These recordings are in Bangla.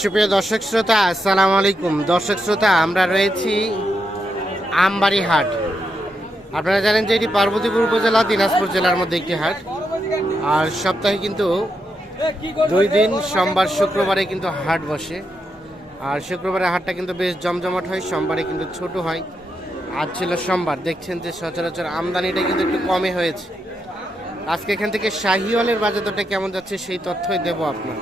সুপ্রিয় দর্শক শ্রোতা, আসসালামু আলাইকুম। দর্শক শ্রোতা, আমরা রয়েছি আমবাড়ি হাট। আপনারা জানেন যে এটি পার্বতীপুর উপজেলা, দিনাজপুর জেলার মধ্যে একটি হাট। আর সপ্তাহে কিন্তু দুই দিন, সোমবার, শুক্রবারে কিন্তু হাট বসে। আর শুক্রবারে হাটটা কিন্তু বেশ জমজমাট হয়, সোমবারে কিন্তু ছোট হয়। আজ ছিল সোমবার, দেখছেন যে সচরাচর আমদানিটা কিন্তু একটু কমে হয়েছে। আজকে এখান থেকে শাহিওয়ালের বাজার দরটা কেমন যাচ্ছে, সেই তথ্যই দেবো আপনার।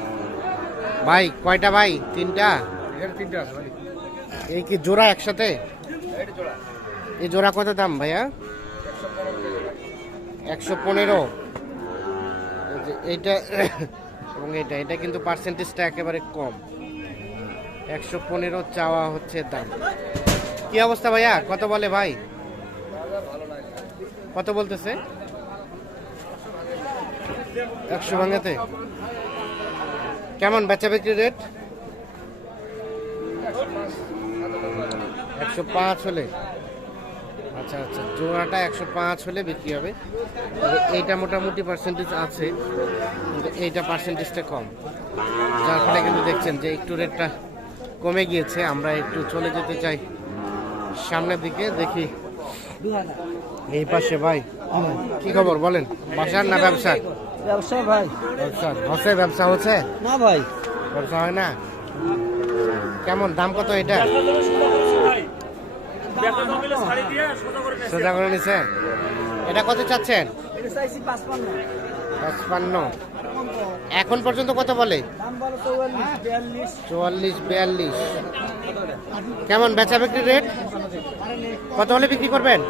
ভাই কয়টা ভাই? তিনটা? এই কি জোড়া একসাথে? এই জোড়া। কত দাম ভাইয়া? একশো পনেরো। এইটা এবং এটা এটা কিন্তু পার্সেন্টেজটা একেবারে কম। একশো পনেরো চাওয়া হচ্ছে দাম। কি অবস্থা ভাইয়া? কত বলে ভাই? কত বলতেছে? একশো ভাঙাতে? কেমন বেচা বিক্রি রেট একশো পাঁচ হলে। আচ্ছা আচ্ছা জোড়াটা একশো পাঁচ হলে বিক্রি হবে। এইটা মোটামুটি পার্সেন্টেজ আছে, কিন্তু এইটা পার্সেন্টেজটা কম। যার ফলে কিন্তু দেখছেন যে একটু রেটটা কমে গিয়েছে। আমরা একটু চলে যেতে চাই সামনের দিকে, দেখি। এই পাশে ভাই, কি খবর বলেন? বাসার না ব্যবসার? ব্যবসা ভাই? ব্যবসার হচ্ছে ব্যবসা হচ্ছে? না ভাই। ব্যবসা হয় না? কেমন? দাম কত এটা? সোজা করে নিছে? এটা কত চাচ্ছেন? পাঁচপান্ন। এখন পর্যন্ত কত বলে? চুয়াল্লিশ বিয়াল্লিশ। কেমন? বেচা বিক্রি রেট? কত হলে বিক্রি করবেন?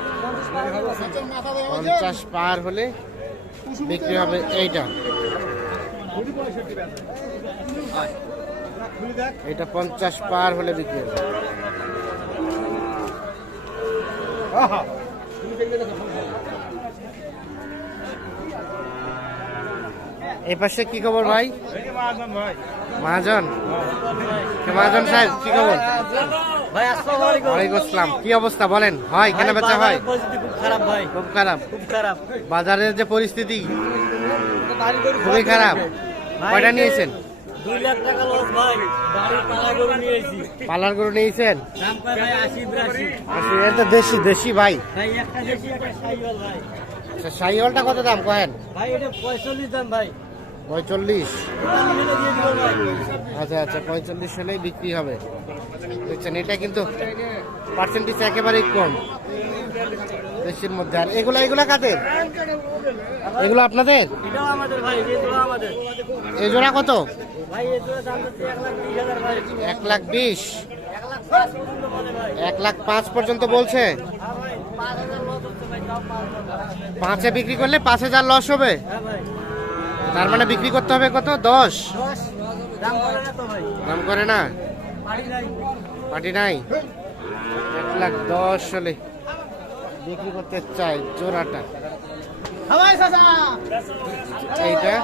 পঞ্চাশ পার হলে? বিক্রি হবে এইটা। এটা পঞ্চাশ পার হলে বিক্রি হবে। এই পাশে কি খবর ভাই? মহাজন মহাজন সাহেব কি খবর? ভাই আসসালামু আলাইকুম। ওয়ালাইকুম আসসালাম। কি অবস্থা বলেন? হয় কেন বেচা হয়? পরিস্থিতি খুব খারাপ ভাই। খুব খারাপ। খুব খারাপ। বাজারের যে পরিস্থিতি খুবই খারাপ। কয়টা নিয়েছেন? দুই লাখ টাকা লস ভাই। বাড়ির পালা গরু নিয়েছি। নিয়েছেন? দাম ভাই? এটা দেশি দেশি ভাই। ভাই একটা দেশি একটা সাইওয়াল ভাই। আচ্ছা শাহিওয়ালটা কত দাম কহেন ভাই এটা দাম ভাই। পঁয়তাল্লিশ। আচ্ছা আচ্ছা পঁয়তাল্লিশ হলেই বিক্রি হবে। দেখছেন, এটা কিন্তু পার্সেন্টেজ একেবারেই কম। দেশের মধ্যে। আর এগুলা এগুলা কাদের? এগুলো আপনাদের? এই জোড়া কত? এক লাখ বিশ। এক লাখ পাঁচ পর্যন্ত বলছে। পাঁচ বিক্রি করলে পাঁচ হাজার লস হবে? তার মানে বিক্রি করতে হবে কত? দশ? দাম করে না তো ভাই। দাম করে না? বাড়ি নাই। এক লাখ দশ হলে বিক্রি করতে চাই জোড়াটা। এইটা?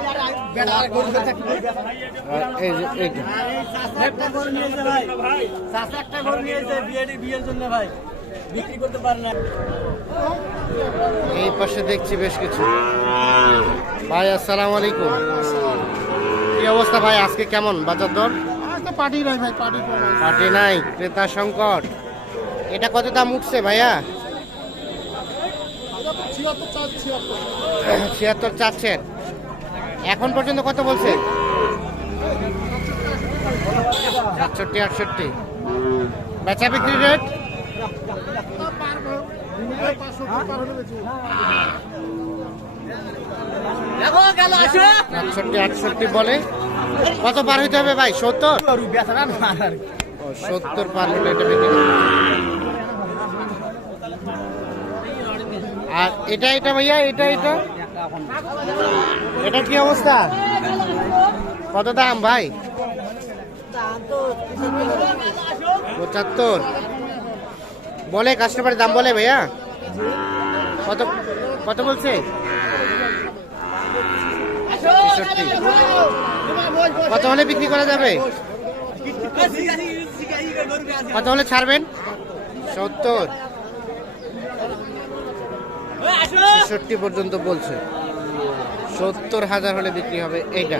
এই পাশে দেখছি বেশ কিছু। ভাই আসসালামু আলাইকুম। কি অবস্থা ভাই? আজকে কেমন? বাজার দর? পার্টি নাই ভাই পার্টি পার্টি নাই? ক্রেতা সংকট। এটা কত দাম উঠছে ভাইয়া? ছিয়াত্তর চাচ্ছেন এখন। পর্যন্ত কত বলছে? সাতষট্টি আটষট্টি। বেচা বিক্রি রেট আটষট্টি বলে। কত পার হইতে হবে ভাই? সত্তর? সত্তর পার হলে আর এটা এটা ভাইয়া, এটা এটা? এটা কি অবস্থা? কত দাম ভাই? পঁচাত্তর। বলে কাস্টমারের দাম বলে ভাইয়া। কত কত বলছে? কত হলে বিক্রি করা যাবে? কত হলে ছাড়বেন? সত্তর। ছেষট্টি পর্যন্ত বলছে। সত্তর হাজার হলে বিক্রি হবে এইটা।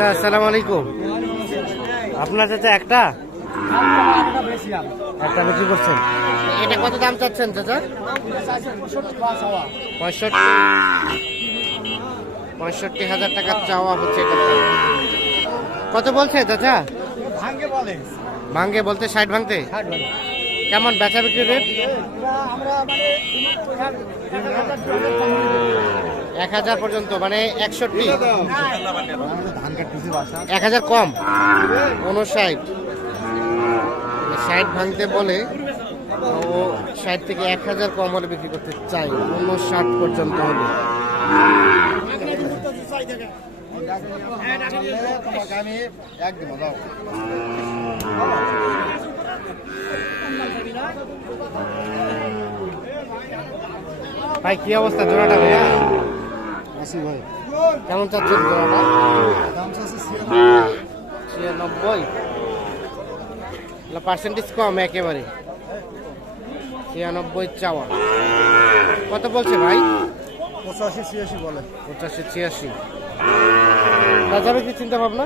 চাচা আসসালামু আলাইকুম। আপনার চাচা একটা? একটা বিক্রি করছেন। এটা কত দাম চাচ্ছেন চাচা? পঁয়ষট্টি। পঁয়ষট্টি হাজার টাকার চাওয়া হচ্ছে এটা। কত বলছে চাচা? ভাঙ্গে বলতে ষাট ভাঙতে? কেমন বেচা বিক্রি রেট? মানে এক হাজার পর্যন্ত মানে একষট্টি। এক হাজার কম। উনষাট ষাট ভাঙতে বলে ও ষাট থেকে এক হাজার কম হলে বিক্রি করতে চাই। উনষাট পর্যন্ত হলে। একদম ভাই কি অবস্থা? জোড়াটা ভাইয়া? আসি ভাই। কেমন চাচ্ছেন ছিয়ানব্বই। পার্সেন্টেজ কম একেবারে। ছিয়ানব্বই চাওয়া। কত বলছে ভাই? পঁচাশি ছিয়াশি বলে। পঁচাশি ছিয়াশি। বাজারে কি চিন্তা ভাবনা?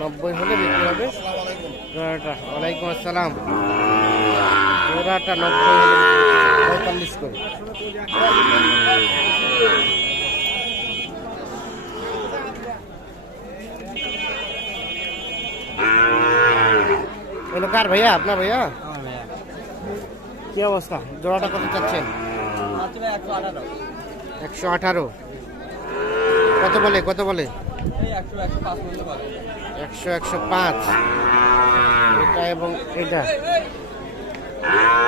নব্বই হলে বিক্রি হবে। ওয়ালাইকুম আসসালাম। জোড়াটা নব্বই। পঁয়তাল্লিশ করে। কার ভাইয়া? আপনার ভাইয়া? কি অবস্থা? জোড়াটা কত চাচ্ছেন? একশো আঠারো। কত বলে? কত বলে? একশো একশো পাঁচ। এটা এবং এটা।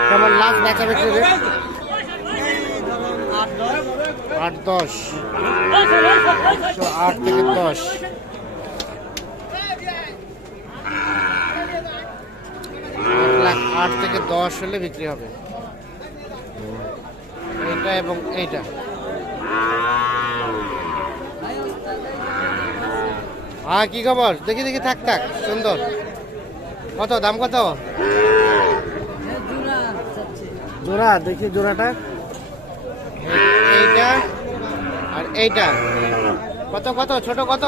কেমন লাভ বেচা বিক্রি আট দশ। আট থেকে দশ। লাখ আট থেকে দশ হলে বিক্রি হবে। এইটা এবং এইটা। হ্যাঁ কি খবর? দেখি দেখি, থাক থাক, সুন্দর। কত, দাম কত? জোড়া দেখি জোড়াটা। এইটা আর এইটা। কত কত? ছোট কত?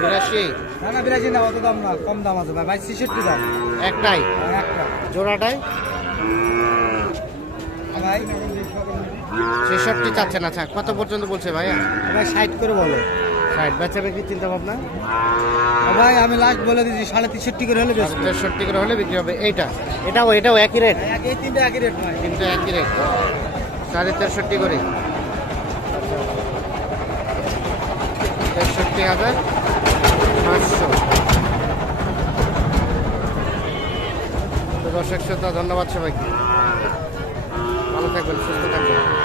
বিরাশি। না না বিরাশি না অত দাম না কম দাম আছে ভাই। ভাই ছেষট্টি দাম। একটাই। একটা। জোড়াটাই? ভাই ছেষট্টি চাচ্ছেন আচ্ছা কত পর্যন্ত বলছে ভাইয়া? ভাই ষাট করে বলো। ষাট। বেচা বিক্রি চিন্তা ভাবনা? ভাই আমি লাস্ট বলে দিচ্ছি সাড়ে তেষট্টি করে হলে বেশি তেষট্টি করে হলে বিক্রি হবে। এইটা? এটাও এটাও একই রেট এই তিনটে একই রেট কিন্তু একই রেট সাড়ে তেষট্টি করে। তেষট্টি হাজার পাঁচশো। দর্শক শ্রোতা ধন্যবাদ সবাইকে। ভালো থাকবেন সুস্থ থাকবেন।